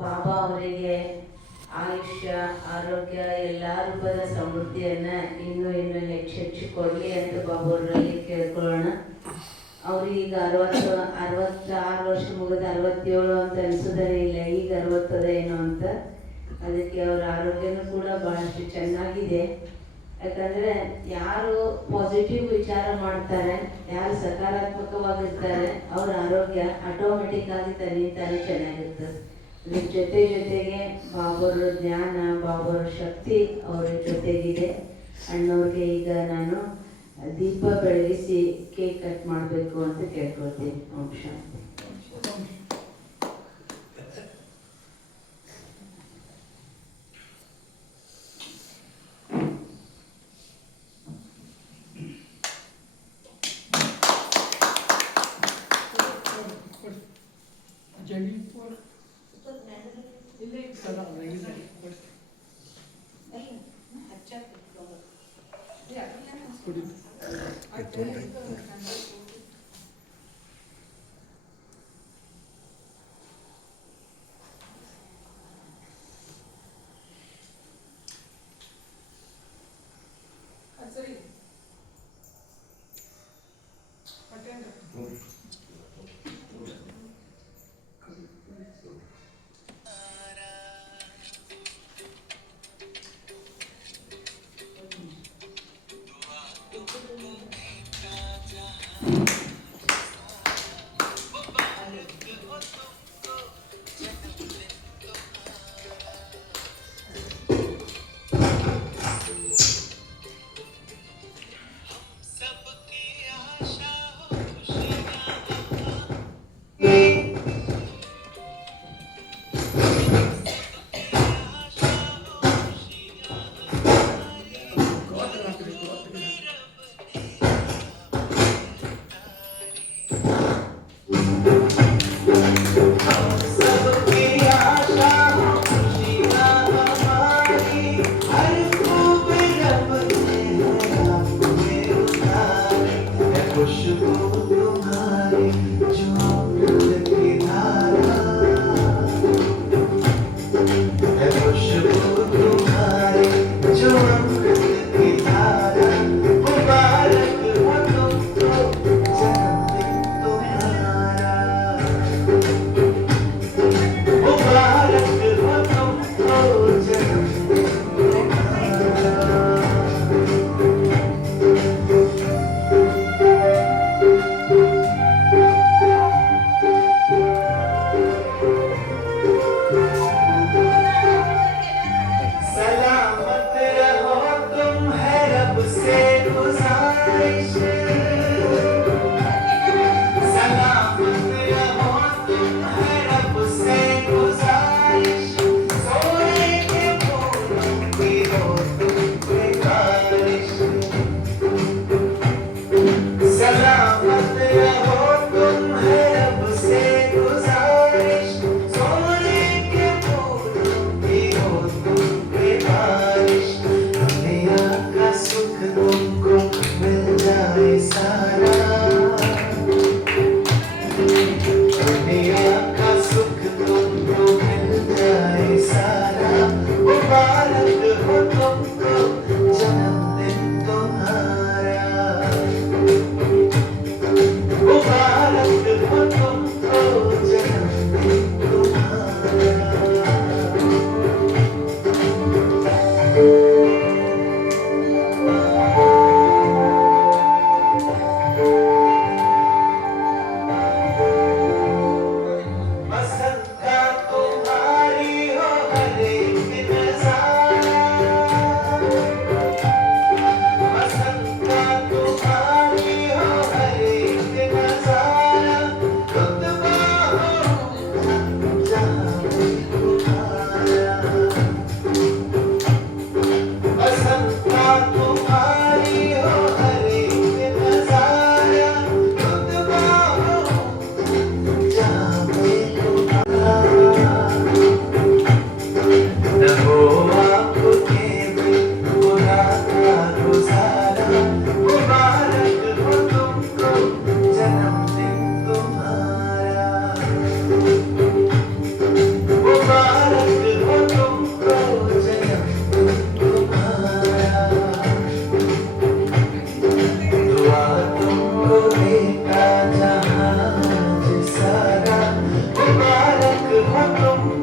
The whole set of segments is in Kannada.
ಬಾಬಾ ಅವರಿಗೆ ಆಯುಷ್ಯ ಆರೋಗ್ಯ ಎಲ್ಲ ರೂಪದ ಸಮೃದ್ಧಿಯನ್ನು ಇನ್ನೂ ಹೆಚ್ಚೆಚ್ಚು ಕೊಡಲಿ ಅಂತ ಬಾಬಾ ಅವರಲ್ಲಿ ಕೇಳ್ಕೊಳ್ಳೋಣ. ಅವ್ರೀಗ 66 ವರ್ಷ ಮುಗಿದ 67 ಅಂತ ಅನಿಸೋದೇ ಇಲ್ಲ, ಈಗ 60 ಏನೋ ಅಂತ. ಅದಕ್ಕೆ ಅವರ ಆರೋಗ್ಯನೂ ಕೂಡ ಭಾಳಷ್ಟು ಚೆನ್ನಾಗಿದೆ. ಯಾಕಂದರೆ ಯಾರು ಪಾಸಿಟಿವ್ ವಿಚಾರ ಮಾಡ್ತಾರೆ, ಯಾರು ಸಕಾರಾತ್ಮಕವಾಗಿರ್ತಾರೆ, ಅವರ ಆರೋಗ್ಯ ಆಟೋಮೆಟಿಕ್ ಆಗಿ ತಾನೇ ಚೆನ್ನಾಗಿರ್ತದೆ. ಇದ್ರ ಜೊತೆಗೆ ಬಾಬರ ಜ್ಞಾನ, ಬಾಬರ ಶಕ್ತಿ ಅವರ ಜೊತೆಗಿದೆ. ಅಣ್ಣವ್ರಿಗೆ ಈಗ ನಾನು ದೀಪ ಬೆಳಗಿಸಿ ಕೇಕ್ ಕಟ್ ಮಾಡಬೇಕು ಅಂತ ಕೇಳ್ಕೊಳ್ತೀನಿ. ಓಂ ಶಾಂತಿ.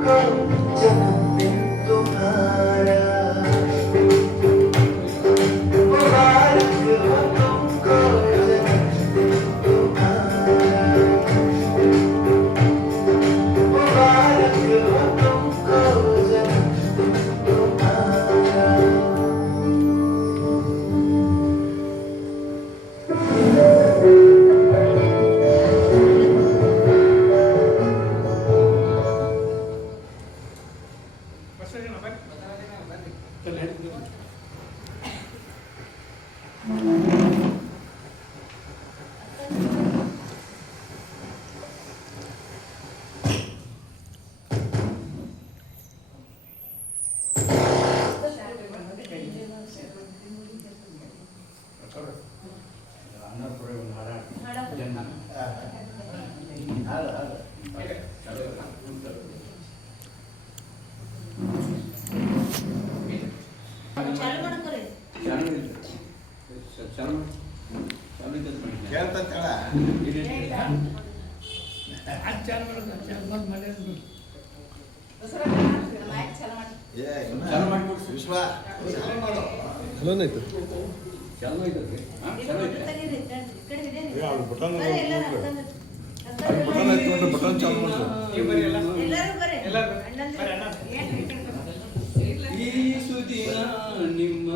ಈ ಸುದಿನ ನಿಮ್ಮ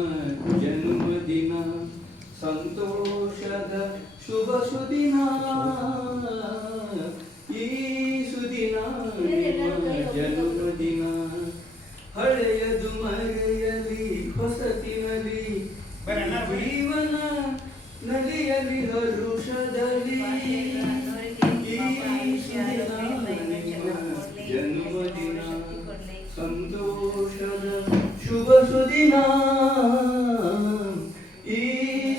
ಜನ್ಮದಿನ ಸಂತೋಷದ ಶುಭ ಸುದಿನ. ಈ ಸುದಿನ ನಿಮ್ಮ ಜನ್ಮದಿನ ಹಳೆಯದು ಮರೆಯಲಿ ಹೊಸತಿನಲಿ ಜೀವನ ನಲಿಯಲಿ ಹರುಷದಲ್ಲಿ. ಈ ಸುದಿನ ನಿಮ್ಮ ಜನ್ಮದಿನ ಸಂತೋಷದ ಶುಭ ಸುದಿನ. ಈ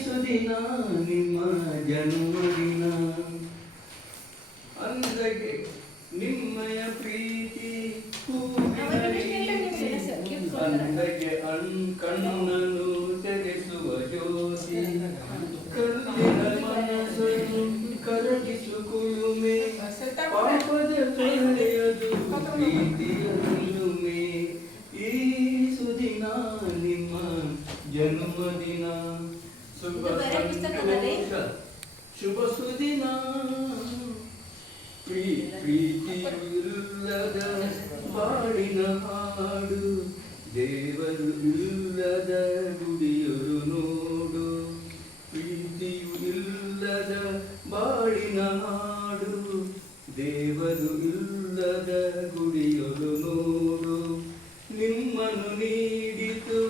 ಸುದಿನ ನಿಮ್ಮ ಜನ್ಮದಿನ. ಅಂದಗೆ ನಿಮ್ಮಯ ಪ್ರೀತಿ ಹೂವಿನಲಿ ಅಂದಗೆ ಕಣ್ಣನ್ನು ತೆರೆಸುವ ಜ್ಯೋತಿ. ಕಲ್ಲಿನ ಮನಸ್ಸನ್ನು ಕರಗಿಸು ಕುಲುಮೆ ಪಾಪದ ತೊಳೆಯದು ಪ್ರೀತಿಯ ಕುಲುಮೆ. ಈ ಸುದಿನ ನಿಮ್ಮ ಜನ್ಮದಿನ ಶುಭ ಸಂತೋಷ ಶುಭ ಸುದಿನ. ಪ್ರೀತಿಯಿಲ್ಲದ ಬಾಳಿನ ಹಾಡು ದೇವರು ಇಲ್ಲದ ಗುಡಿಯರು ನೋಡು. ಪ್ರೀತಿಯು ಇಲ್ಲದ ಬಾಳಿನ ಹಾಡು ದೇವರು ಇಲ್ಲದ ಗುಡಿಯರು ನೋಡು. ನಿಮ್ಮನ್ನು ನೀಡಿತು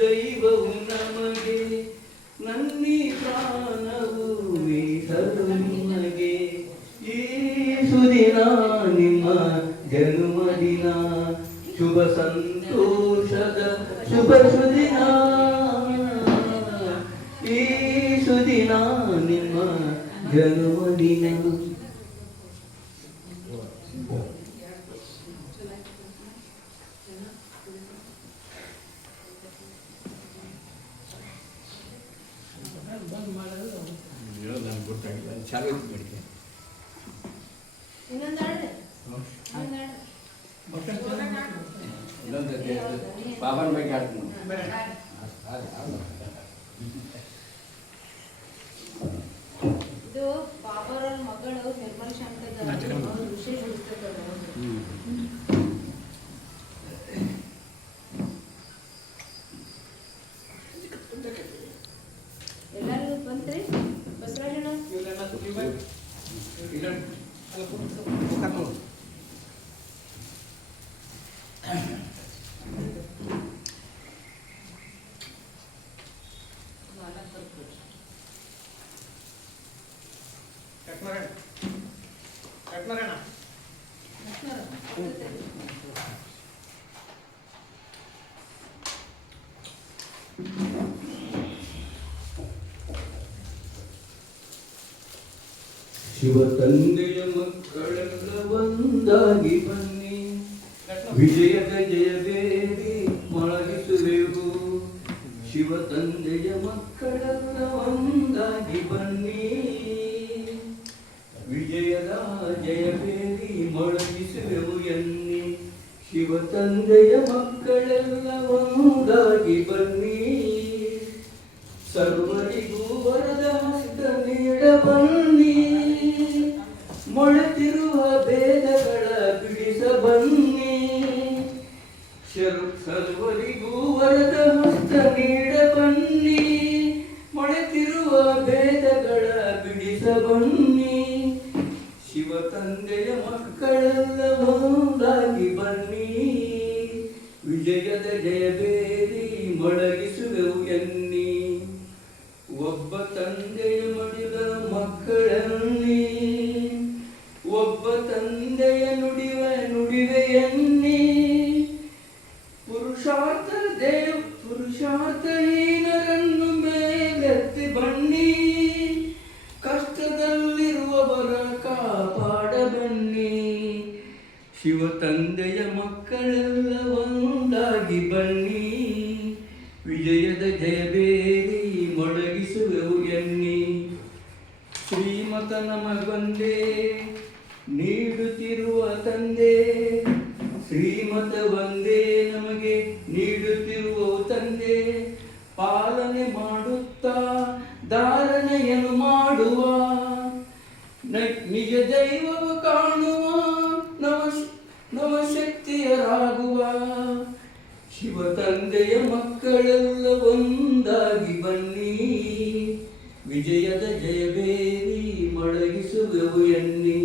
ದೈವವು ನಮಗೆ ನನ್ನಿ ಪ್ರಾಣವು ಮೀಸಲು ನಿಮಗೆ. ಈ ಸುದಿನ ನಿಮ್ಮ ಜನ್ಮದಿನ ಶುಭ ಸಂತೋಷದ ಶುಭ ಸುದಿನ. ಈ ಸುದಿನ ನಿಮ್ಮ ಜನ್ಮದಿನ. ಬಾಬನ್ ಬಗ್ಗೆ ಆಡ್ತೀನಿ. ಇದು ಬಾಬರ ಮಗಳು ನಿರ್ಮಲ್ ಶಾಂತದ ವಿಶೇಷ ಪುಸ್ತಕ. ಎಲ್ಲರಿಗೂ ಬಂತ್ರಿ ಬಸವರಾಜಣ್ಣ. ಶಿವ ತಂದೆಯ ಮಕ್ಕಳೆಲ್ಲ ಒಂದಾಗಿ ಬನ್ನಿ, ವಿಜಯದ ಜಯಬೇರಿ ಮೊಳಗಿಸುವೆವು. ಶಿವ ತಂದೆಯ ಮಕ್ಕಳೆಲ್ಲ ಒಂದಾಗಿ ಬನ್ನಿ, ವಿಜಯದ ಜಯಬೇರಿ ಮೊಳಗಿಸುವೆವು ಎನ್ನಿ. ಶಿವ ತಂದೆಯ ಮಕ್ಕಳೆಲ್ಲ ಒಂದಾಗಿ ಬನ್ನಿ, ಸರ್ವರಿಗೂ ವರದ ಹಸ್ತ ನೀಡ ಬನ್ನಿ, ಮೊಳೆತಿರುವ ಭೇದಗಳ ಬಿಡಿಸ ಬನ್ನಿ, ಸರ್ವರಿಗೂ ವರದ ಹಸ್ತ ನೀಡ ಬನ್ನಿ, ಮೊಳೆತಿರುವ ಭೇದಗಳ ಬಿಡಿಸ ಬನ್ನಿ, ಶಿವ ತಂದೆಯ ಮಕ್ಕಳೆಲ್ಲ ಒಂದಾಗಿ ಬನ್ನಿ, ವಿಜಯದ ಜಯಬೇರಿ ಮೊಳಗಿಸುವೆವು ಎನ್ನಿ, ಒಬ್ಬ ತಂದೆಯ ಮಡಿದ ಮಕ್ಕಳನ್ನಿ, ಒಬ್ಬ ತಂದೆಯ ನುಡಿವೆ ಎನ್ನಿ, ಪುರುಷಾರ್ಥಹೀನರನ್ನು ಮೇಲೆತ್ತಿ ಬನ್ನಿ, ಕಷ್ಟದಲ್ಲಿರುವವರ ಕಾಪಾಡ ಬನ್ನಿ, ಶಿವ ತಂದೆಯ ಮಕ್ಕಳೆಲ್ಲ ಒಂದಾಗಿ ಬನ್ನಿ, ವಿಜಯದ ಜಯಬೇರಿ ಮೊಳಗಿಸುವೆವು ಎನ್ನಿ, ಶ್ರೀಮತ ನಮಗೊಂದೇ ನೀಡುತ್ತಿರುವ ತಂದೆ, ಶ್ರೀಮತ ಒಂದೇ ನಮಗೆ ನೀಡುತ್ತಿರುವ ತಂದೆ, ಪಾಲನೆ ಮಾಡುತ್ತಾ ಧಾರಣೆಯನ್ನು ಮಾಡುವ, ನಿಜ ದೈವವ ಕಾಣುವ ನವಶಕ್ತಿಯರಾಗುವ, ಶಿವ ತಂದೆಯ ಮಕ್ಕಳೆಲ್ಲ ಒಂದಾಗಿ ಬನ್ನಿ, ವಿಜಯದ ಜಯಬೇರಿ ಮೊಳಗಿಸುವೆವು ಎನ್ನಿ.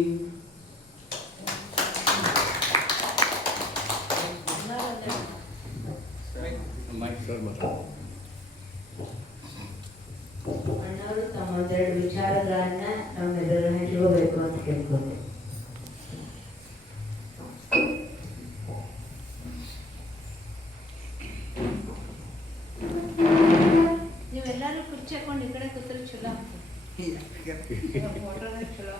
ಅಣ್ಣವರು ತಮ್ಮ ಒಂದೆರಡು ವಿಚಾರಗಳನ್ನ ನಮ್ಮೆಲ್ಲರ ಹಂಚ್ಕೋಬೇಕು ಅಂತ ಕೇಳ್ಕೊಂಡೆ. ನೀವೆಲ್ಲರೂ ಕುರ್ಚಿ ಹಾಕೊಂಡು ಈ ಕಡೆ ಕೂತ್ರೆ ಚಲೋ ಚಲೋ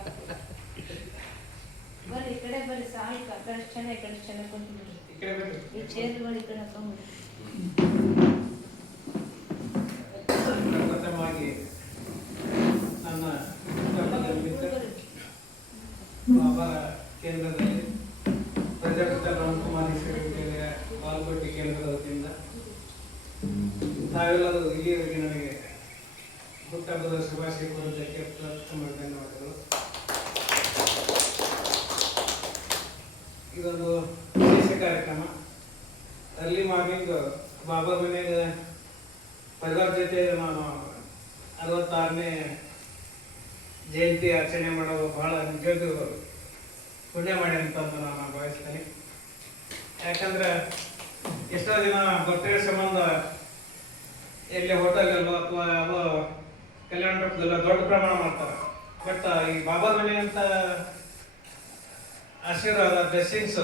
ಬರ್ರಿ, ಈ ಕಡೆ ಬರ್ರಿ, ಸಾಕು. ಆ ಕಡೆ ಚೆನ್ನಾಗಿ, ಈ ಕಡೆ ಚೆನ್ನಾಗಿ ಕುಂತ್ಬಿಡ್ರಿ. ಈ ಚೇರ್ಗಳು ಈ ಕಡೆ ಹಾಕೊಂಡ್ಬಿಡ್ರಿ. ಪ್ರಥಮವಾಗಿ ನನ್ನ ಬಾಬಾರ ಕೇಂದ್ರದಲ್ಲಿ ಪ್ರಜಾಪಿತ ರಾಮಕುಮಾರಿ ವಿಶ್ವವಿದ್ಯಾಲಯ ಬಾಲ್ಕೋಟೆ ಕೇಂದ್ರದ ವತಿಯಿಂದ ತಾವೆಲ್ಲರೂ ಇಲ್ಲಿಯವರೆಗೆ ನನಗೆ ಹುಟ್ಟಹಬ್ಬದ ಶುಭಾಶಯ ಕೋರುವುದಕ್ಕೆ ಪ್ರಥಮ ಧನ್ಯವಾದಗಳು. ಇದೊಂದು ವಿಶೇಷ ಕಾರ್ಯಕ್ರಮ. ಅರ್ಲಿ ಮಾರ್ನಿಂಗ್ ಬಾಬಾ ಮನೆಯಾಗ ಪರಿವಾರ ಜೊತೆ ನಾನು 66ನೇ ಜಯಂತಿ ಆಚರಣೆ ಮಾಡೋದು ಬಹಳ ನಿಜವಾಗ್ಲೂ ಪುಣ್ಯ ಮಾಡಿ ಅಂತ ನಾನು ಭಾವಿಸ್ತೇನೆ. ಯಾಕಂದ್ರೆ ಎಷ್ಟೋ ದಿನ ಬರ್ತ್ಡೇ ಸಂಬಂಧ ಎಲ್ಲಿ ಹೋಟೆಲಲ್ಲೋ ಅಥವಾ ಯಾವುದೋ ಕಲ್ಯಾಣ ಮಂಟಪದಲ್ಲೋ ದೊಡ್ಡ ಪ್ರಮಾಣ ಮಾಡ್ತಾರೆ. ಬಟ್ ಈ ಬಾಬಾ ಮನೆ ಅಂತ ಆಶೀರ್ವಾದ ಬ್ಲೆಸ್ಸಿಂಗ್ಸ್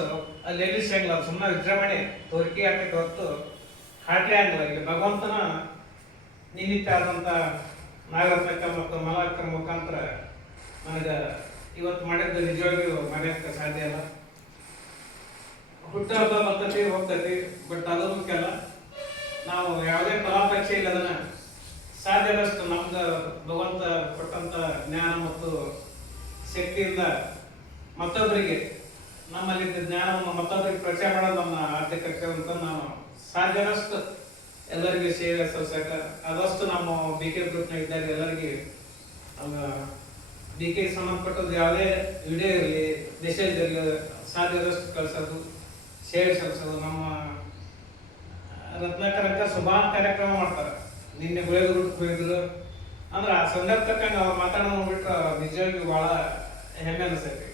ಅಲ್ಲಿ ಎಲ್ಲಿ ಸಿಗಲ್ಲ. ಸುಮ್ಮನೆ ವಿಜೃಂಭಣೆ ತೋರಿಕೆ ಹಾಕಕ್ಕೆ ಹೊತ್ತು ಹಾಟ್ಲೆ ಆಗಲ್ಲ. ಇಲ್ಲಿ ಭಗವಂತನ ನಿಮಿತ್ತ ಆದಂಥ ನಾಗರತ್ನಕ ಮತ್ತು ಮಲಾಕರ ಮುಖಾಂತರ ನನಗೆ ಇವತ್ತು ಮಾಡಿದ್ದು ನಿಜವಾಗಿಯೂ ಮರೆಯೋಕ್ಕೆ ಸಾಧ್ಯ ಇಲ್ಲ. ಹುಟ್ಟಹಬ್ಬ ಬರ್ತೈತಿ ಹೋಗ್ತೈತಿ, ಬಟ್ ಅದು ಮುಖ್ಯ ಅಲ್ಲ. ನಾವು ಯಾವುದೇ ಫಲಾಪೇಕ್ಷೆ ಇಲ್ಲ, ಅದನ್ನು ಸಾಧ್ಯದಷ್ಟು ನಮ್ಗೆ ಭಗವಂತ ಕೊಟ್ಟಂಥ ಜ್ಞಾನ ಮತ್ತು ಶಕ್ತಿಯಿಂದ ಮತ್ತೊಬ್ಬರಿಗೆ ನಮ್ಮಲ್ಲಿದ್ದ ಜ್ಞಾನವನ್ನು ಮತ್ತೊಬ್ಬರಿಗೆ ಪರಿಚಯ ಮಾಡೋದು ನಮ್ಮ ಆರ್ಥಿಕ ಕರ್ತವ್ಯ ಅಂತ ನಾನು ಸಾಧ್ಯದಷ್ಟು ಎಲ್ಲರಿಗೆ ಸೇವೆ ಸಲ್ಲಿಸಕ್ಕೆ ಆದಷ್ಟು ನಮ್ಮ ಬಿ ಕೆ ಗ್ರೂಪ್ನಾಗ ಇದ್ದಾಗ ಎಲ್ಲರಿಗೆ ಬಿ ಕೆ ಸಂಬಂಧಪಟ್ಟದ್ದು ಯಾವುದೇ ವಿಡಿಯೋ ಇರಲಿ, ಮೆಸೇಜ್ ಇರಲಿ, ಸಾಧ್ಯದಷ್ಟು ಕಳಿಸೋದು, ಸೇವೆ ಸಲ್ಲಿಸೋದು. ನಮ್ಮ ರತ್ನಾಕರಂಕ ಸುಭಾನ್ ಕಾರ್ಯಕ್ರಮ ಮಾಡ್ತಾರೆ. ನಿನ್ನೆ ಗುಳಿದ್ರು ಅಂದ್ರೆ ಆ ಸಂದರ್ಭ ತಕ್ಕಂಗೆ ಅವ್ರು ಮಾತಾಡೋ ನೋಡ್ಬಿಟ್ರೆ ನಿಜವಾಗಿ ಭಾಳ ಹೆಮ್ಮೆ ಅನಿಸ್ತೈತಿ.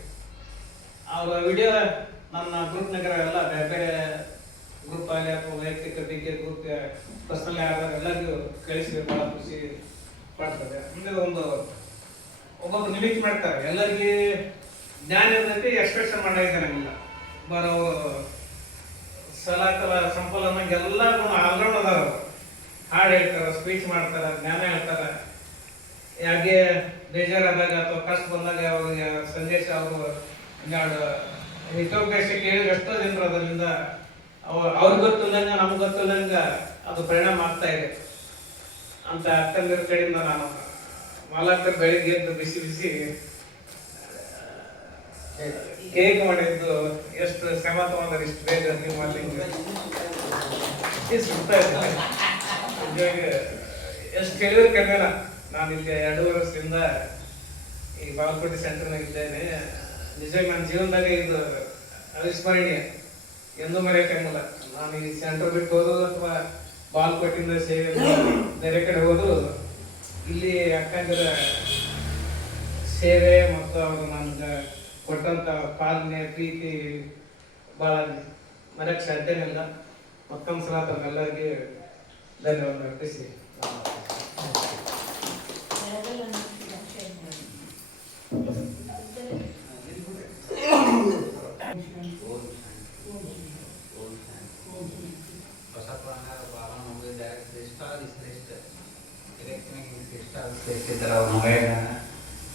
ಅವ್ರ ವಿಡಿಯೋ ನನ್ನ ಗ್ರೂಪ್ನಾಗ ಎಲ್ಲ ಬೇರೆ ಬೇರೆ ಗ್ರೂಪ್ ಆಗಲಿ ಅಥವಾ ವೈಯಕ್ತಿಕ ಬಿ ಕೆ ಗ್ರೂಪ್ ಪರ್ಸನಲ್ ಯಾರು ಎಲ್ಲರಿಗೂ ಕಳಿಸಿ ಭಾಳ ಖುಷಿ ಪಡ್ತದೆ. ಮುಂದೆ ಒಬ್ಬೊಬ್ರು ನಿಮಿತ್ ಮಾಡ್ತಾರೆ. ಎಲ್ಲರಿಗೆ ಜ್ಞಾನ ಇರ್ತೈತಿ, ಎಕ್ಸ್ಪ್ರೆಷನ್ ಮಾಡೋಕೆ ನಮ್ಮಿಲ್ಲ. ಬರೋ ಸಲಾಕಲ ಸಂಪಲ್ ಅನ್ನಂಗೆ ಎಲ್ಲ ಗುಣ ಆಲ್ರೌಂಡ್ ಅದಾರ. ಹಾಡು ಹೇಳ್ತಾರೆ, ಸ್ಪೀಚ್ ಮಾಡ್ತಾರೆ, ಜ್ಞಾನ ಹೇಳ್ತಾರೆ. ಯಾಕೆ ಬೇಜಾರಾದಾಗ ಅಥವಾ ಕಷ್ಟ ಬಂದಾಗ ಅವ್ರಿಗೆ ಸಂದೇಶ ಅವರು ಒಂದೆರಡು ಹಿತೋಪದೇಶ ಕೇಳಿದ್ರೆ ಎಷ್ಟೋ ಜನರು ಅದರಿಂದ ಅವ್ರಿಗೆ ಗೊತ್ತಿಲ್ಲಂಗ ನಮ್ಗೆ ಗೊತ್ತಿಲ್ಲಂಗ ಅದು ಪರಿಣಾಮ ಆಗ್ತಾ ಇದೆ ಅಂತ ಅಕ್ಕಂದಿರ ಕಡೆಯಿಂದ ನಾನು ಮಾಲಕ ಬೆಳಿಗ್ಗೆ ಎದ್ದು ಬಿಸಿ ಬಿಸಿ ಕೇಕ್ ಮಾಡಿದ್ದು ಎಷ್ಟು ಶ್ರಮ ತಗೊಂಡ್ರೆ ಇಷ್ಟು ಬೇಗ ನೀವು ಮಾಡ್ಲಿಕ್ಕೆ ಸುತ್ತಾ ಇದ್ದೀನಿ ನಿಜವಾಗಿ ಎಷ್ಟು ಹೇಳಿದ್ರೆ ಕಡಿಮೆನ. ನಾನು ಇಲ್ಲಿ 2 ವರ್ಷದಿಂದ ಈ ಬಾಗಲಕೋಟೆ ಸೆಂಟರ್ನಾಗ ಇದ್ದೇನೆ. ನಿಜವಾಗಿ ನನ್ನ ಜೀವನದಾಗ ಇದು ಅವಿಸ್ಮರಣೀಯ, ಎಂದೂ ಮರೆಯೋಕ್ಕಾಗಲ್ಲ. ನಾನು ಈ ಸೆಂಟರ್ ಬಿಟ್ಟು ಹೋದ್ರು ಅಥವಾ ಬಾಗಲಕೋಟೆಯಿಂದ ಸೇವೆ ಬೇರೆ ಕಡೆ ಹೋದ್ರು ಇಲ್ಲಿ ಅಕ್ಕಂದಿರ ಸೇವೆ ಮತ್ತು ಅವರು ನಮ್ಗೆ ಕೊಟ್ಟಂತ ಪಾಲನೆ ಪ್ರೀತಿ ಭಾಳ ಮರೆಯಕ್ಕೆ ಸಾಧ್ಯನೇ ಇಲ್ಲ. ಮತ್ತೊಂದು ಸಲ ತಮ್ಮೆಲ್ಲರಿಗೆ ಧನ್ಯವಾದ ಅರ್ಪಿಸಿ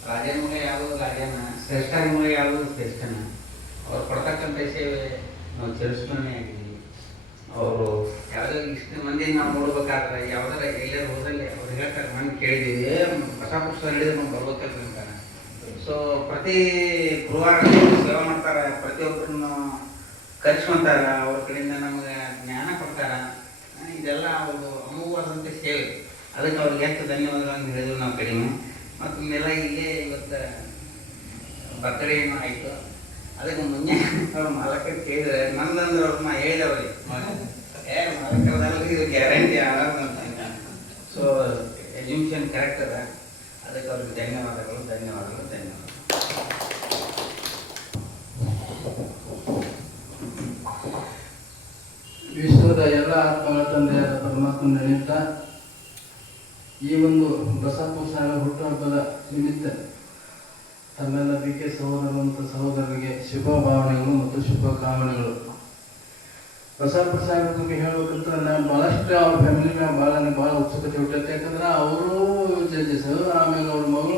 ರಾಜನ ಮಗ ಯಾವುದು ರಾಜನ, ಶ್ರೇಷ್ಠನ ಮಗ ಯಾವುದು ಶ್ರೇಷ್ಠನ. ಅವ್ರು ಕೊಡ್ತಕ್ಕಂಥ ಸೇವೆ ನಾವು ಚಿರಸ್ಮರಣೆ ಆಗಿದ್ದೀವಿ. ಅವರು ಯಾವುದೋ ಇಷ್ಟು ಮಂದಿ ನಾವು ನೋಡ್ಬೇಕಾದ್ರೆ ಯಾವ್ದಾರ ಎಲ್ಲರೂ ಹೋದಲ್ಲಿ ಅವ್ರು ಹೇಳ್ತಾರೆ, ಮನೆ ಕೇಳಿದ್ದೀವಿ ಹೊಸ ಪುಸ್ತಕ ಹೇಳಿದ್ರೆ ನಾವು ಬರ್ಬೇಕಲ್ರಿ ಅಂತಾರೆ. ಸೊ ಪ್ರತಿ ಗುರುವಾರ ಸೇವೆ ಮಾಡ್ತಾರೆ, ಪ್ರತಿಯೊಬ್ಬರನ್ನು ಕರೆಸ್ಕೊಂತಾರ, ಅವ್ರ ಕಡೆಯಿಂದ ನಮಗೆ ಜ್ಞಾನ ಕೊಡ್ತಾರ. ಇದೆಲ್ಲ ಅವರು ಅಮೋಘವಾದಂಥ ಸೇವೆ. ಅದಕ್ಕೆ ಅವ್ರಿಗೆ ಎಷ್ಟು ಧನ್ಯವಾದಗಳನ್ನು ಹೇಳಿದ್ರು ನಾವು ಕಡಿಮೆ. ಮತ್ತು ಇನ್ನೆಲ್ಲ ಇಲ್ಲೇ ಇವತ್ತು ಬರ್ತಡೇ ಏನೋ ಆಯಿತು. ಅದಕ್ಕೆ ಮುಂಜಾನೆ ಅವ್ರ ಮಾಲಕರು ಕೇಳಿದ್ರೆ ನಂದಂದ್ರೆ ಅವ್ರನ್ನ ಹೇಳಿದವ್ರಿಗೆ ಮಾಲಕರದಲ್ಲಿ ಇದು ಗ್ಯಾರಂಟಿ ಆಗೋದು ಅಂತ. ಸೊ ಎಜುಕೇಷನ್ ಕರೆಕ್ಟ್ ಅದ. ಅದಕ್ಕೆ ಅವ್ರಿಗೆ ಧನ್ಯವಾದಗಳು ಧನ್ಯವಾದಗಳು ಧನ್ಯವಾದ. ವಿಶ್ವದ ಎಲ್ಲ ಆತ್ಮಗಳ ತಂದೆಯಾದ ಪರಮಾತ್ಮನ ನಿಮಿತ್ತ ಈ ಒಂದು ಬಸಪ್ಪ ಸಾಹೇಬರ ಹುಟ್ಟುಹಬ್ಬದ ನಿಮಿತ್ತ ತಮ್ಮೆಲ್ಲ BK ಸಹೋದರರು ಮತ್ತು ಸಹೋದರರಿಗೆ ಶುಭ ಭಾವನೆಗಳು ಮತ್ತು ಶುಭಕಾಮನೆಗಳು. ಬಸಪ್ಪ ಸಾಹೇಬ್ರ ಬಗ್ಗೆ ಹೇಳ್ಬೇಕಂತ ನಾನು ಭಾಳಷ್ಟು ಅವ್ರ ಫ್ಯಾಮಿಲಿ ಮ್ಯಾಗ ಭಾಳ ಉತ್ಸುಕತೆ ಹುಟ್ಟೈತೆ. ಯಾಕಂದ್ರೆ ಅವರು ಜಡ್ಜಸ್, ಆಮೇಲೆ ಅವ್ರ ಮಗಳು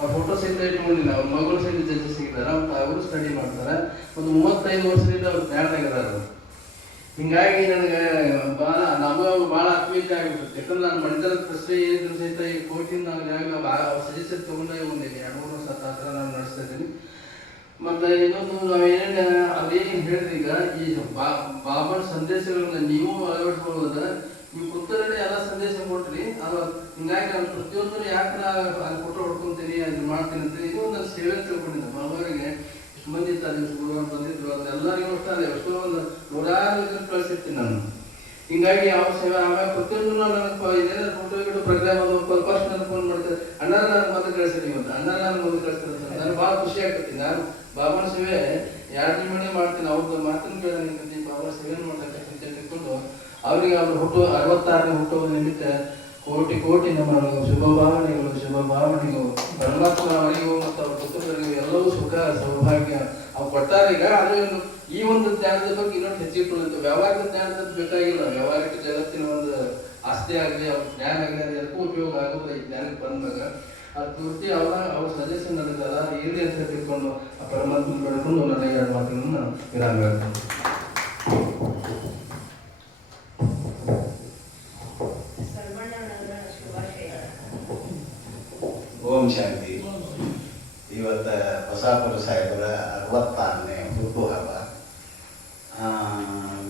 ಅವ್ರ ಫೋಟೋ ಸಹಿತ ಇಟ್ಕೊಂಡಿಲ್ಲ, ಅವ್ರ ಮಗಳು ಸಹಿತ ಜಡ್ಜಸ್ ಇದ್ದಾರೆ. ಮತ್ತು ಅವರು ಸ್ಟಡಿ ಮಾಡ್ತಾರೆ. ಒಂದು 35 ವರ್ಷದಿಂದ ಅವ್ರು ಜ್ಞಾನದಾಗಿದ್ದಾರೆ. ಹಿಂಗಾಗಿ ನನಗೆ ನಮಗೆ ಭಾಳ ಆತ್ಮೀಯತೆ ಆಗಿಬಿಡುತ್ತೆ. ಯಾಕಂದ್ರೆ ನಾನು ಮಣಿತದ ಪ್ರಶ್ನೆ ಏನಿದ್ರು ಸಹಿತ ಈ ಕೋಚಿಂಗ್ ನಾವು ಸಜೆಷನ್ ತೊಗೊಂಡೇ ಬಂದಿದ್ದೀನಿ. 2-3 ವರ್ಷ ಹತ್ರ ನಾನು ನಡೆಸ್ತಾ ಇದ್ದೀನಿ. ಮತ್ತು ಇನ್ನೊಂದು ನಾವೇನು ಅದೇನು ಹೇಳಿದ್ರಿ, ಈಗ ಈ ಬಾಬಾನ ಸಂದೇಶಗಳನ್ನ ನೀವು ಅಳವಡಿಸ್ಕೊಳ್ಳೋದ ನೀವು ಕೂತರೇ ಎಲ್ಲ ಸಂದೇಶ ಕೊಟ್ರಿ. ಅದು ಹಿಂಗಾಗಿ ನಾನು ಪ್ರತಿಯೊಂದನ್ನು ಯಾಕೆ ಅಲ್ಲಿ ಫೋಟೋ ಹೊಡ್ಕೊತೀನಿ ಅದು ಮಾಡ್ತೀನಿ ಅಂತ ಇದು ನನ್ನ ಸೇವೆ ತಿಳ್ಕೊಂಡಿದ್ದೆ. ಬಾಬಾರಿಗೆ ಇಷ್ಟು ಮಂದಿ ಇರ್ತಾರೆ, ಗುರುವಾರ ಬಂದಿದ್ರು, ಅದೆಲ್ಲರಿಗೂ ಅಷ್ಟೇ ಎಷ್ಟೋ ಒಂದು 100 ಇದನ್ನು ಕಳಿಸಿರ್ತೀನಿ ನಾನು. ಹಿಂಗಾಗಿ ಯಾವ ಸೇವೆ ಆಮೇಲೆ ಪ್ರತಿಯೊಂದು ನನಗೆ ಇದೇನಾದ್ರು ಫೋಟೋ ಗಿಟ್ಟು ಪ್ರೋಗ್ರಾಮ್ ಅದು ಫಸ್ಟ್ ನನಗೆ ಫೋನ್ ಮಾಡ್ತಾರೆ, ಅಣ್ಣಾರ ನಾನು ಮೊದಲು ಕಳಿಸ್ತೀನಿ, ಇವತ್ತು ಅಣ್ಣಾರ ನಾನು ಮೊದಲು ಕಳಿಸ್ತೀನಿ ಅಂತ ನನಗೆ ಭಾಳ ಖುಷಿ ಆಗ್ತೈತಿ. ನಾನು ಬಾಬಾನ ಸೇವೆ 2 ನಿಮಿಷ ಮಾಡ್ತೀನಿ. ಅವ್ರದ್ದು ಮಾತನ್ನು ಕೇಳಿ ಬಾಬಾ ಸೇವೆ ಮಾಡ್ತಕ್ಕಂಥ ಅಂತ ತಿಳ್ಕೊಂಡು ಅವರಿಗೆ ಅವ್ರ 66ನೇ ಹುಟ್ಟುಹಬ್ಬದ ನಿಮಿತ್ತ ಕೋಟಿ ನಮ್ಮ ಶುಭ ಭಾವನೆಗಳು ಪರಮಾತ್ಮ ಅವರಿಗೂ ಮತ್ತು ಅವ್ರ ಕುಟುಂಬದವರಿಗೂ ಎಲ್ಲವೂ ಸುಖ ಸೌಭಾಗ್ಯ ಅವ್ರು ಕೊಟ್ಟಾರ. ಈಗ ಅದು ಈ ಒಂದು ಜ್ಞಾನದ ಬಗ್ಗೆ ಇನ್ನೊಂದು ಹೆಚ್ಚಿಟ್ಕೊಳ್ಳುತ್ತೆ. ವ್ಯವಹಾರಿಕ ಜ್ಞಾನದ ಬೇಕಾಗಿಲ್ಲ. ವ್ಯವಹಾರಿಕ ಜಗತ್ತಿನ ಒಂದು ಆಸ್ತಿ ಆಗಲಿ ಅವ್ರ ಜ್ಞಾನ ಆಗಲಿ ಅದು ಎಲ್ಲಕ್ಕೂ ಉಪಯೋಗ ಆಗೋದು ಈ ಜ್ಞಾನಕ್ಕೆ ಬಂದಾಗ. ಅದು ಪೂರ್ತಿ ಅವ್ರ ಸಜೆಷನ್ ನಡೆದಲ್ಲ ಇರಲಿ ಅಂತ ತಿಳ್ಕೊಂಡು ಆ ಪರಮಾತ್ಮ ಬೆಳ್ಕೊಂಡು ನನಗೆ 2 ಮಾತುಗಳನ್ನು ವಿರಾಮ ಹೇಳ್ತೀನಿ. ಓಂ ಶಾಂತಿ. ಇವತ್ತು ಬಸಪ್ಪ ಸಾಹೇಬರ 66ನೇ ಹುಟ್ಟುಹಬ್ಬ.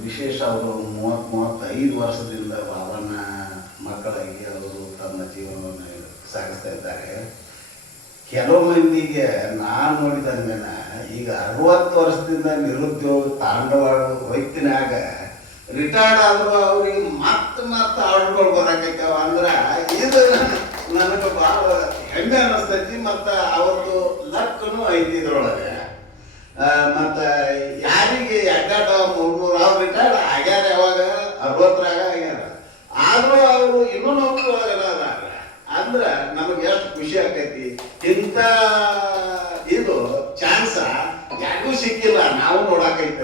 ವಿಶೇಷ ಅವರು 30-35 ವರ್ಷದಿಂದ ಬಾಬನ ಮಕ್ಕಳಾಗಿ ಅವರು ತಮ್ಮ ಜೀವನವನ್ನು ಸಾಗಿಸ್ತಾ ಇದ್ದಾರೆ. ಕೆಲವು ಮಂದಿಗೆ ನಾನು ನೋಡಿದ ಮೇಲೆ ಈಗ 60 ವರ್ಷದಿಂದ ನಿರುದ್ಯೋಗ ತಾಂಡವಾಡೋ ವೈದ್ಯನಾಗ ರಿಟೈರ್ಡ್ ಆದರೂ ಅವ್ರಿಗೆ ಮತ್ತೆ ಆರ್ಡರ್ಗಳು ಬರೋಕೈತವ. ಅಂದ್ರೆ ಇದು ನನಗೆ ಭಾಳ ಹೆಮ್ಮೆ ಅನ್ನಿಸ್ತೈತಿ. ಮತ್ತು ಅವತ್ತು ಲಕ್ಕನು ಐತಿ ಇದ್ರೊಳಗೆ. ಮತ್ತು ಯಾರಿಗೆ 200-300 ಅವ್ರು ರಿಟೈರ್ಡ್ ಆಗ್ಯಾರ, ಯಾವಾಗ 60ರಾಗ ಆಗ್ಯಾರ. ಆದರೂ ಅವರು ಇನ್ನೂ ನೌಕರಿ ಒಳಗನ ಅದಾರ. ಅಂದ್ರೆ ನಮಗೆ ಎಷ್ಟು ಖುಷಿ ಆಕೈತಿ. ಇಂಥ ಇದು ಚಾನ್ಸ ಯಾರಿಗೂ ಸಿಕ್ಕಿಲ್ಲ. ನಾವು ನೋಡಾಕೈತಿ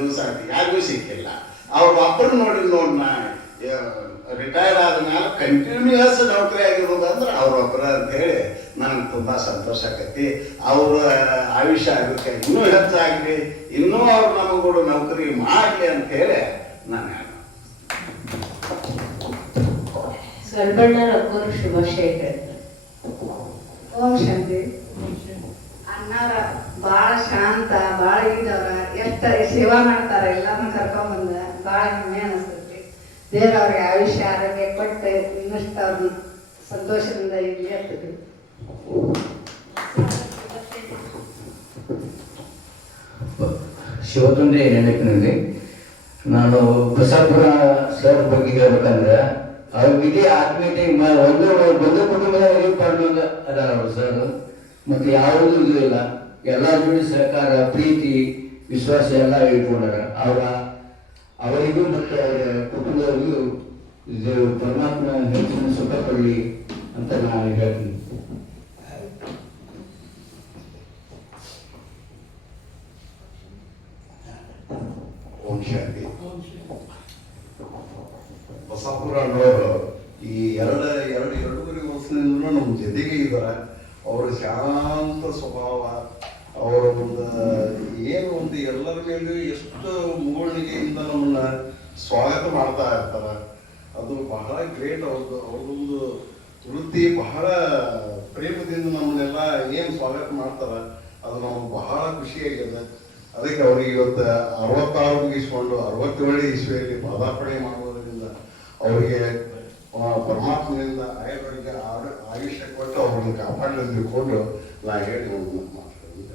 ದಿವಸ ಯಾರಿಗೂ ಸಿಕ್ಕಿಲ್ಲ. ಅವ್ರ ಅಪ್ಪನ ನೋಡಿ ರಿಟೈರ್ಡ್ ಆದ್ಮೇಲೆ ಕಂಟಿನ್ಯೂಯಸ್ ನೌಕರಿ ಆಗಿರೋದು ಅಂದ್ರೆ ಅವ್ರ ಒಬ್ಬರ ಅಂತ ಹೇಳಿ ನನಗೆ ತುಂಬ ಸಂತೋಷ ಆಕೈತಿ. ಅವ್ರ ಆಯುಷ್ಯ ಆಗೋಕ್ಕೆ ಇನ್ನೂ ಹೆಚ್ಚಾಗಲಿ, ಇನ್ನೂ ಅವ್ರು ನಮಗೂ ನೌಕರಿ ಮಾಡಲಿ ಅಂತ ಹೇಳಿ ನಾನು ಸ್ವಲ್ಬಣ್ಣ ರಘುವರು ಶುಭಾಶಯ ಹೇಳ್ತಾರೆ. ಓಂ ಶಾಂತಿ. ಅಣ್ಣಾರ ಭಾಳ ಸೇವಾ ಮಾಡ್ತಾರೆ, ಎಲ್ಲರನ್ನ ಕರ್ಕೊಂಬಂದ ಭಾಳ ಹೆಮ್ಮೆ ಅನಿಸ್ತೈತಿ. ದೇವ್ರ ಅವ್ರಿಗೆ ಆಯುಷ್ಯ ಆರೋಗ್ಯ ಕೊಟ್ಟು ಇನ್ನಷ್ಟು ಅವ್ರನ್ನ ಸಂತೋಷದಿಂದ ಇರಲಿ ಆಗ್ತದೆ. ಶಿವತುಂಡೆ ನೆನಪಿನಲ್ಲಿ ನಾನು ಬಸವಪುರ ಸರ್ ಬಗ್ಗೆ ಹೇಳ್ಬೇಕಂದ್ರೆ ಅವ್ರಿಗೆ ಇಡೀ ಆತ್ಮೀಯತೆ ಒಂದು ಕುಟುಂಬದ ಪಾಲ್ಗೊಂಡು ಅದಾರ ಅವರು ಸರ್. ಮತ್ತು ಯಾವುದೂ ಇದು ಇಲ್ಲ, ಎಲ್ಲರ ಜೋಡಿ ಸಹಕಾರ, ಪ್ರೀತಿ, ವಿಶ್ವಾಸ ಎಲ್ಲ ಇಟ್ಕೊಂಡಾರ. ಅವರಿಗೂ ಮತ್ತು ಅವರ ಕುಟುಂಬದವರಿಗೂ ಇದು ಪರಮಾತ್ಮ ಹೆಚ್ಚಿನ ಸುಖ ಕೊಡಲಿ ಅಂತ ನಾನು ಹೇಳ್ತೀನಿ. ಓಂ ಶಾಂತಿ. ಬಸವಪುರ ಅನ್ನೋರು ಈ ಎರಡೂವರೆ ವರ್ಷದಿಂದ ನಮ್ಮ ಜೊತೆಗೆ ಇದ್ದಾರೆ. ಅವರ ಶಾಂತ ಸ್ವಭಾವ, ಅವರ ಒಂದು ಏನು ಒಂದು ಎಲ್ಲರ ಮೇಲೂ ಎಷ್ಟು ಮುಗುಳ್ನಿಗೆಯಿಂದ ನಮ್ಮನ್ನ ಸ್ವಾಗತ ಮಾಡ್ತಾ ಇರ್ತಾರೆ. ಅದು ಬಹಳ ಗ್ರೇಟ್. ಅವ್ರದೊಂದು ವೃತ್ತಿ ಬಹಳ ಪ್ರೇಮದಿಂದ ನಮ್ಮನ್ನೆಲ್ಲ ಏನು ಸ್ವಾಗತ ಮಾಡ್ತಾರೆ, ಅದು ನಮ್ಗೆ ಬಹಳ ಖುಷಿಯಾಗಿದೆ. ಅದಕ್ಕೆ ಅವ್ರಿಗೆ ಇವತ್ತು 66 ಮುಗಿಸ್ಕೊಂಡು 67 ಇಸ್ವಿಯಲ್ಲಿ ಪದಾರ್ಪಣೆ ಮಾಡುವುದರಿಂದ ಅವರಿಗೆ ಪರಮಾತ್ಮನಿಂದ ಆಯುಷ್ಯ ಕೊಟ್ಟು ಅವ್ರನ್ನ ಕಾಪಾಡಲು ತಿಳ್ಕೊಂಡು ನಾ ಹೇಳಿ ಒಂದು ಮಾತಾಡ್ತೀನಿ.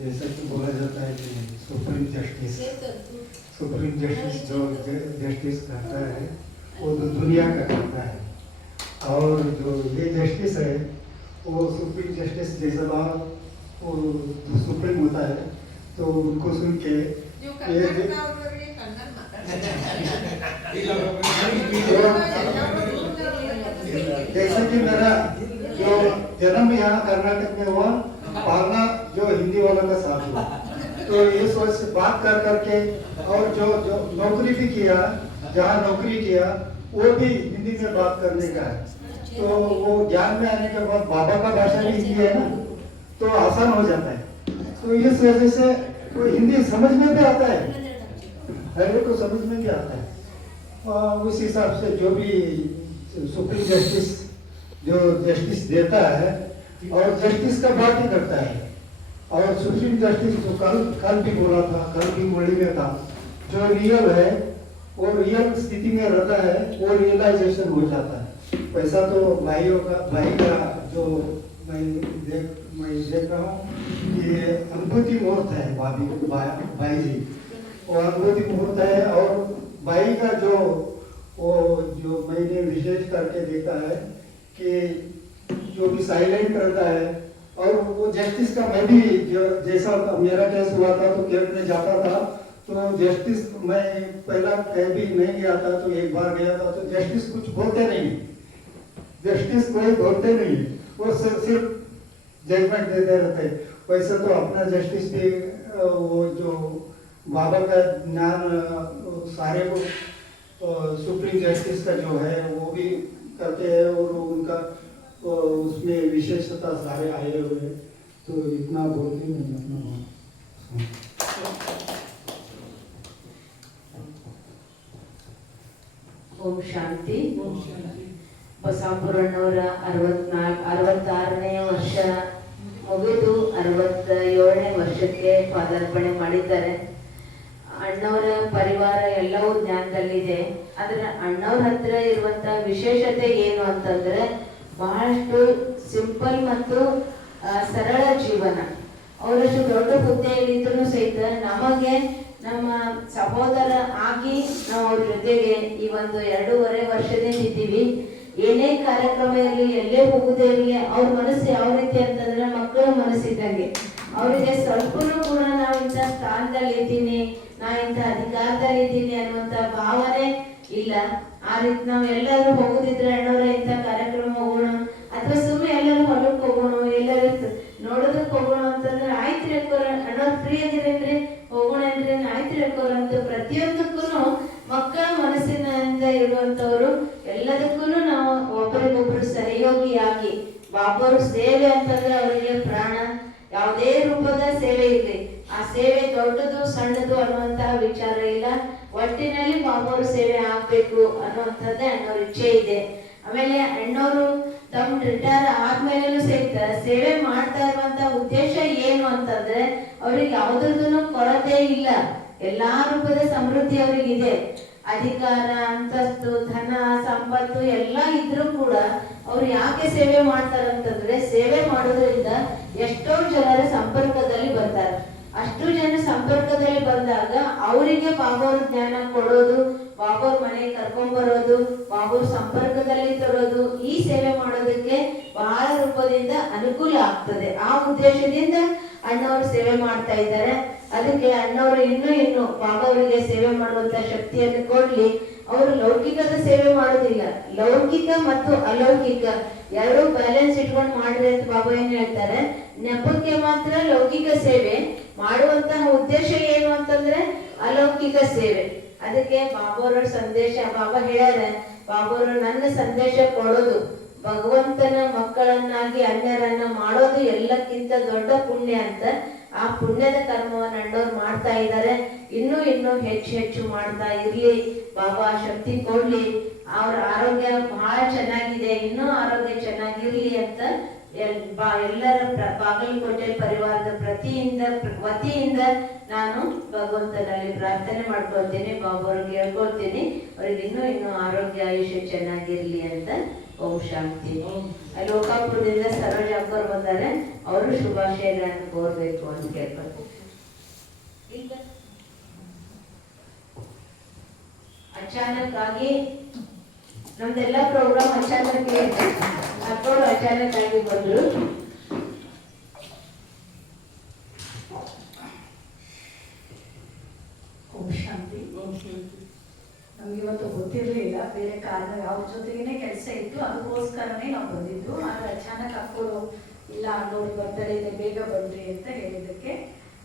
जैसा कि बोला जाता है कि सुप्रीम जस्टिस जो जस्टिस करता है वो तो दुनिया का करता है, और जो ये जस्टिस है वो सुप्रीम जस्टिस जैसा वो सुप्रीम होता है, तो उनको सुन के जैसा कि मेरा जो जन्म यहाँ कर्नाटक में हुआ, पालना जो हिंदी वालों का साथ हुआ, तो इस वजह से बात कर करके, और जो नौकरी भी किया, जहाँ नौकरी किया वो भी हिंदी में बात करने का है। तो वो ज्ञान में आने के बाद बाबा का भाषा भी हिंदी है ना, तो आसान हो जाता है। तो इस वजह से वो हिंदी समझ में भी आता है, हर एक को समझ में भी आता है। उस हिसाब से जो भी सुप्रीम जस्टिस जो जस्टिस देता है और जस्टिस का बात ही करता है, और सुप्रीम जस्टिस जो कल भी बोला था, कल भी मोड़ी में था, जो रियल है वो रियल स्थिति में रहता है, वो रियलाइजेशन हो जाता है। पैसा तो भाई का जो मैं देख रहा हूँ, ये अनुभूति मुहूर्त है भाई जी, वो अनुभूति मुहूर्त है। और भाई का जो मैंने विशेष करके देखा है कि जो भी साइलेंट रहता है, और वो जस्टिस का मैं भी जो जैसा मेरा केस हुआ था तो कोर्ट में जाता था, तो जस्टिस मैं पहला कहीं भी नहीं गया था, तो एक बार गया था तो जस्टिस कुछ बोलते नहीं, जस्टिस कोई बोलते नहीं, वो सिर्फ जजमेंट देते रहते। वैसे तो अपना जस्टिस भी वो जो बाबा का ज्ञान सारे को सुप्रीम जस्टिस का जो है वो भी करते हैं, और उनका उसमें विशेषता सारे आए हुए हैं, तो इतना बोलते नहीं अपना। ಓಂ ಶಾಂತಿ. ಬಸವಪುರಣ್ಣವರ 66ನೇ ವರ್ಷ ಮುಗಿದು 67ನೇ ವರ್ಷಕ್ಕೆ ಪಾದಾರ್ಪಣೆ ಮಾಡಿದ್ದಾರೆ. ಅಣ್ಣವರ ಪರಿವಾರ ಎಲ್ಲವೂ ಜ್ಞಾನದಲ್ಲಿದೆ. ಆದ್ರೆ ಅಣ್ಣವ್ರ ಹತ್ರ ಇರುವಂತ ವಿಶೇಷತೆ ಏನು ಅಂತಂದ್ರೆ ಬಹಳಷ್ಟು ಸಿಂಪಲ್ ಮತ್ತು ಸರಳ ಜೀವನ. ಅವರಷ್ಟು ದೊಡ್ಡ ಹುದ್ದೆಯಲ್ಲಿದ್ದರೂ ಸಹಿತ ನಮಗೆ ನಮ್ಮ ಸಹೋದರ ಆಗಿ ನಾವು ಅವ್ರ ಜೊತೆಗೆ ಈ ಒಂದು 2.5 ವರ್ಷದಿಂದ ಇದ್ದೀವಿ. ಏನೇ ಕಾರ್ಯಕ್ರಮ ಇರಲಿ, ಎಲ್ಲೇ ಹೋಗುದೇ ಇರಲಿ, ಅವ್ರ ಮನಸ್ಸು ಯಾವ ರೀತಿ ಅಂತಂದ್ರೆ ಮಕ್ಕಳ ಮನಸ್ಸಿದ್ದಂಗೆ. ಅವರಿಗೆ ಸ್ವಲ್ಪನೂ ಕೂಡ ನಾವು ಇಂಥ ಸ್ಥಾನದಲ್ಲಿ ಇದ್ದೀನಿ, ನಾ ಇಂಥ ಅಧಿಕಾರದಲ್ಲಿ ಇದ್ದೀನಿ ಅನ್ನುವಂಥ ಭಾವನೆ ಇಲ್ಲ. ಆ ರೀತಿ ನಾವು ಎಲ್ಲರೂ ಹೋಗುದಿದ್ರೆ ಅಣ್ಣವ್ರ ಇಂಥ ಕಾರ್ಯಕ್ರಮ ಹೋಗೋಣ, ಅಥವಾ ಸುಮ್ಮನೆ ಎಲ್ಲರೂ ಹೊಲಕ್ಕೆ ಹೋಗೋಣ, ಎಲ್ಲರೂ ನೋಡೋದಕ್ಕೆ ಹೋಗೋಣ ಅಂತಂದ್ರೆ ಆಯ್ತು ರೇಕೋರ ಅಣ್ಣವ್ರ ಫ್ರೀ ಆಗಿರೇನ್ರಿ ಹೋಗೋಣ ಅಂದ್ರೆ ಆಯ್ತು ರೇಕೋರ ಅಂತ ಪ್ರತಿಯೊಂದಕ್ಕೂ ಮಕ್ಕಳ ಮನಸ್ಸಿನಿಂದ ಇರುವಂತವ್ರು. ಎಲ್ಲದಕ್ಕೂ ನಾವು ಒಬ್ಬರಿಗೊಬ್ರು ಸಹಯೋಗಿಯಾಗಿ ಬಾಬಾವ್ರ ಸೇವೆ ಅಂತಂದ್ರೆ ಅವರಿಗೆ ಪ್ರಾಣ. ಯಾವುದೇ ರೂಪದ ಸೇವೆ ಇರಲಿ, ಆ ಸೇವೆ ದೊಡ್ಡದು ಸಣ್ಣದು ಅನ್ನುವಂತಹ ವಿಚಾರ ಇಲ್ಲ. ಒಟ್ಟಿನಲ್ಲಿ ಬಾಬಾವ್ರ ಸೇವೆ ಆಗ್ಬೇಕು ಅನ್ನುವಂಥದ್ದೇ ಅನ್ನೋರ ಇಚ್ಛೆ ಇದೆ. ಆ ಆಮೇಲೆ ಅಣ್ಣವರು ತಮ್ಮ ರಿಟೈರ್ ಆದ್ಮೇಲೆನೂ ಸಹಿತ ಸೇವೆ ಮಾಡ್ತಾ ಇರುವಂತ ಉದ್ದೇಶ ಏನು ಅಂತಂದ್ರೆ ಅವ್ರಿಗೆ ಯಾವುದ್ರದ್ದು ಕೊರತೆ ಇಲ್ಲ, ಎಲ್ಲಾ ರೂಪದ ಸಮೃದ್ಧಿ ಅವ್ರಿಗಿದೆ. ಅಧಿಕಾರ, ಅಂತಸ್ತು, ಧನ, ಸಂಪತ್ತು ಎಲ್ಲ ಇದ್ರೂ ಕೂಡ ಅವ್ರು ಯಾಕೆ ಸೇವೆ ಮಾಡ್ತಾರಂತಂದ್ರೆ ಸೇವೆ ಮಾಡೋದ್ರಿಂದ ಎಷ್ಟೋ ಜನರ ಸಂಪರ್ಕದಲ್ಲಿ ಬರ್ತಾರೆ. ಅಷ್ಟು ಜನ ಸಂಪರ್ಕದಲ್ಲಿ ಬಂದಾಗ ಅವರಿಗೆ ಬಾಬಾವ್ರ ಜ್ಞಾನ ಕೊಡೋದು, ಬಾಬಾವ್ರ ಮನೆಗೆ ಕರ್ಕೊಂಡ್ ಬರೋದು, ಬಾಬಾವ್ರ ಸಂಪರ್ಕದಲ್ಲಿ ತರೋದು, ಈ ಸೇವೆ ಮಾಡೋದಕ್ಕೆ ಬಹಳ ರೂಪದಿಂದ ಅನುಕೂಲ ಆಗ್ತದೆ. ಆ ಉದ್ದೇಶದಿಂದ ಅಣ್ಣವರು ಸೇವೆ ಮಾಡ್ತಾ ಇದ್ದಾರೆ. ಅದಕ್ಕೆ ಅಣ್ಣವರು ಇನ್ನೂ ಬಾಬಾವರಿಗೆ ಸೇವೆ ಮಾಡುವಂತ ಶಕ್ತಿಯನ್ನು ಕೊಡ್ಲಿ. ಅವರು ಲೌಕಿಕದ ಸೇವೆ ಮಾಡೋದಿಲ್ಲ, ಲೌಕಿಕ ಮತ್ತು ಅಲೌಕಿಕ ಎರಡೂ ಬ್ಯಾಲೆನ್ಸ್ ಇಟ್ಕೊಂಡು ಮಾಡ್ರಿ ಅಂತ ಬಾಬಾ ಏನ್ ಹೇಳ್ತಾರೆ. ನೆಪಕ್ಕೆ ಮಾತ್ರ ಲೌಕಿಕ ಸೇವೆ ಮಾಡುವಂತಹ ಉದ್ದೇಶ ಏನು ಅಂತಂದ್ರೆ ಅಲೌಕಿಕ ಸೇವೆ. ಅದಕ್ಕೆ ಬಾಬಾವ್ರ ಸಂದೇಶ ಬಾಬಾ ಹೇಳ್ಯಾರ, ಬಾಬಾವ್ರು ನನ್ನ ಸಂದೇಶ ಕೊಡೋದು ಭಗವಂತನ ಮಕ್ಕಳನ್ನಾಗಿ ಅನ್ಯರನ್ನ ಮಾಡೋದು ಎಲ್ಲಕ್ಕಿಂತ ದೊಡ್ಡ ಪುಣ್ಯ ಅಂತ. ಆ ಪುಣ್ಯದ ಕರ್ಮವನ್ನು ಅಣ್ಣವ್ರು ಮಾಡ್ತಾ ಇದ್ದಾರೆ. ಇನ್ನೂ ಹೆಚ್ಚು ಮಾಡ್ತಾ ಇರ್ಲಿ, ಬಾಬಾ ಶಕ್ತಿ ಕೊಡ್ಲಿ. ಅವ್ರ ಆರೋಗ್ಯ ಬಹಳ ಚೆನ್ನಾಗಿದೆ, ಇನ್ನೂ ಆರೋಗ್ಯ ಚೆನ್ನಾಗಿರ್ಲಿ ಅಂತ ಎಲ್ಲರ ಬಾಗಲಕೋಟೆ ಪರಿವಾರದ ವತಿಯಿಂದ ನಾನು ಭಗವಂತನಲ್ಲಿ ಪ್ರಾರ್ಥನೆ ಮಾಡ್ಕೊಳ್ತೀನಿ, ಬಾಬಾ ಅವ್ರಿಗೆ ಹೇಳ್ಕೊಳ್ತೀನಿ, ಅವ್ರಿಗೆ ಇನ್ನೂ ಆರೋಗ್ಯ ಆಯುಷ್ಯ ಚೆನ್ನಾಗಿರ್ಲಿ ಅಂತ. ಓಂ ಶಾಂತಿ. ಅಲ್ಲಿ ಲೋಕಾಪುರದಿಂದ ಸರೋಜ ಅಕ್ಕವ್ರು ಬಂದಾರೆ, ಅವರು ಶುಭಾಶಯಗಳನ್ನು ಕೋರ್ಬೇಕು ಅಂತ ಕೇಳ್ಬೇಕು. ಅಚಾನಕ್ ಆಗಿ ನಮ್ದೆಲ್ಲ ಪ್ರೋಗ್ರಾಮ್ ಅಚಾನಕ್ ಅಕ್ಕವರು ಅಚಾನಕ್ ಆಗಿ ಬಂದ್ರು. ಓಂ ಶಾಂತಿ. ನಮ್ಗೆ ಇವತ್ತು ಗೊತ್ತಿರಲಿಲ್ಲ, ಬೇರೆ ಕಾರಣ ಅವ್ರ ಜೊತೆಗೇನೆ ಕೆಲಸ ಇತ್ತು, ಅದಕ್ಕೋಸ್ಕರನೇ ನಾವು ಬಂದಿದ್ದು. ಆದ್ರೆ ಅಚಾನಕ್ ಅಕ್ಕವರು ಇಲ್ಲ ನೋಡಿ ಬರ್ತಡೇ ಇದೆ ಬೇಗ ಬನ್ರಿ ಅಂತ ಹೇಳಿದ್ದಕ್ಕೆ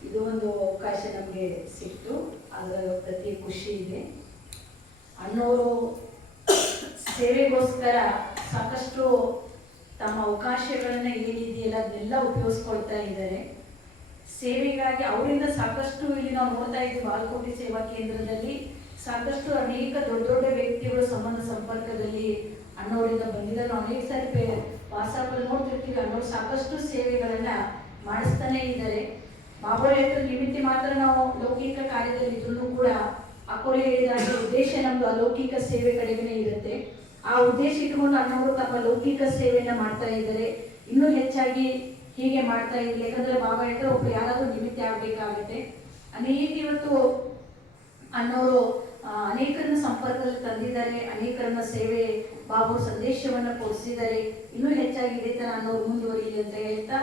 ಇದು ಒಂದು ಅವಕಾಶ ನಮಗೆ ಸಿಕ್ತು. ಅದರ ಪ್ರತಿ ಖುಷಿ ಇದೆ. ಅಣ್ಣವರು ಸೇವೆಗೋಸ್ಕರ ಸಾಕಷ್ಟು ತಮ್ಮ ಅವಕಾಶಗಳನ್ನ ಏನಿದೆಯಲ್ಲ ಅದನ್ನೆಲ್ಲ ಉಪಯೋಗಿಸ್ಕೊಳ್ತಾ ಇದ್ದಾರೆ. ಸೇವೆಗಾಗಿ ಅವರಿಂದ ಸಾಕಷ್ಟು ಇಲ್ಲಿ ನಾವು ನೋಡ್ತಾ ಇದ್ದೀವಿ, ಬಾಗಲಕೋಟೆ ಸೇವಾ ಕೇಂದ್ರದಲ್ಲಿ ಸಾಕಷ್ಟು ಅನೇಕ ದೊಡ್ಡ ವ್ಯಕ್ತಿಗಳು ಸಂಬಂಧ ಸಂಪರ್ಕದಲ್ಲಿ ಅಣ್ಣವರಿಂದ ಬಂದಿದ್ದಾರೆ. ನಾವು ಅನೇಕ ಸಾರಿ ವಾಟ್ಸಾಪಲ್ಲಿ ನೋಡ್ತಿರ್ತೀವಿ, ಅಣ್ಣವ್ರು ಸಾಕಷ್ಟು ಸೇವೆಗಳನ್ನ ಮಾಡಿಸ್ತಾನೆ ಇದ್ದಾರೆ. ಬಾಬಾ ನಿಮಿತ್ತ ಮಾತ್ರ ನಾವು ಲೌಕಿಕ ಕಾರ್ಯದಲ್ಲಿ ಇದ್ರೂ ಕೂಡ ಅಕ್ಕೋಲೆ ಹೇಳಿದಾಗ ಉದ್ದೇಶ ನಮ್ದು ಅಲೌಕಿಕ ಸೇವೆ ಕಡೆಗೇ ಇರುತ್ತೆ. ಆ ಉದ್ದೇಶ ಇಟ್ಕೊಂಡು ಅಣ್ಣವರು ತಮ್ಮ ಲೌಕಿಕ ಸೇವೆಯನ್ನ ಮಾಡ್ತಾ ಇದ್ದಾರೆ. ಇನ್ನೂ ಹೆಚ್ಚಾಗಿ ಹೀಗೆ ಮಾಡ್ತಾ ಇರಲಿ. ಯಾಕಂದ್ರೆ ಬಾಬಾ ಹೇಳ್ತಾರೆ ಒಬ್ರು ಯಾರಾದ್ರೂ ನಿಮಿತ್ತ ಆಗ್ಬೇಕಾಗತ್ತೆ. ಅನೇಕ ಇವತ್ತು ಅಣ್ಣವರು ಅನೇಕರನ್ನ ಸಂಪರ್ಕದಲ್ಲಿ ತಂದಿದ್ದಾರೆ, ಅನೇಕರನ್ನ ಸೇವೆ ಬಾಬು ಸಂದೇಶವನ್ನ ಕೊಡಿಸಿದ್ದಾರೆ. ಇನ್ನೂ ಹೆಚ್ಚಾಗಿ ಇದೇ ತರ ಅನ್ನೋರು ಮುಂದುವರಿಲಿ ಅಂತ ಹೇಳ್ತಾ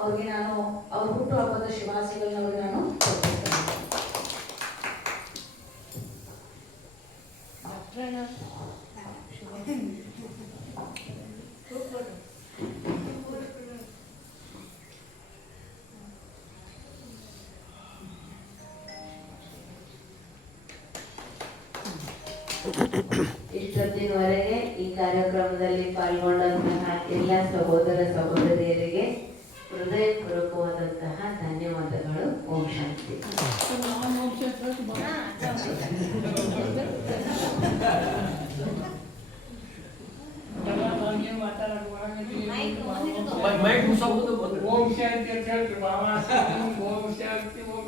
ಅವ್ರಿಗೆ ನಾನು ಅವ್ರ ಹುಟ್ಟುಹಬ್ಬದ ಶುಭಾಶಯಗಳನ್ನ ಅವ್ರಿಗೆ ನಾನು ಇಷ್ಟೊತ್ತಿನವರೆಗೆ ಈ ಕಾರ್ಯಕ್ರಮದಲ್ಲಿ ಪಾಲ್ಗೊಂಡಂತಹ ಎಲ್ಲ ಸಹೋದರ ಸಹೋದರಿಯರಿಗೆ ಹೃದಯಪೂರ್ವಕವಾದಂತಹ ಧನ್ಯವಾದಗಳು. ಓಂ ಶಾಂತಿ. ಓಂ ಶಾಂತಿ ಅಂತ ಹೇಳ್ತೀವಿ ಬಾಬಾ. ಓಂ ಶಾಂತಿ, ಓಂ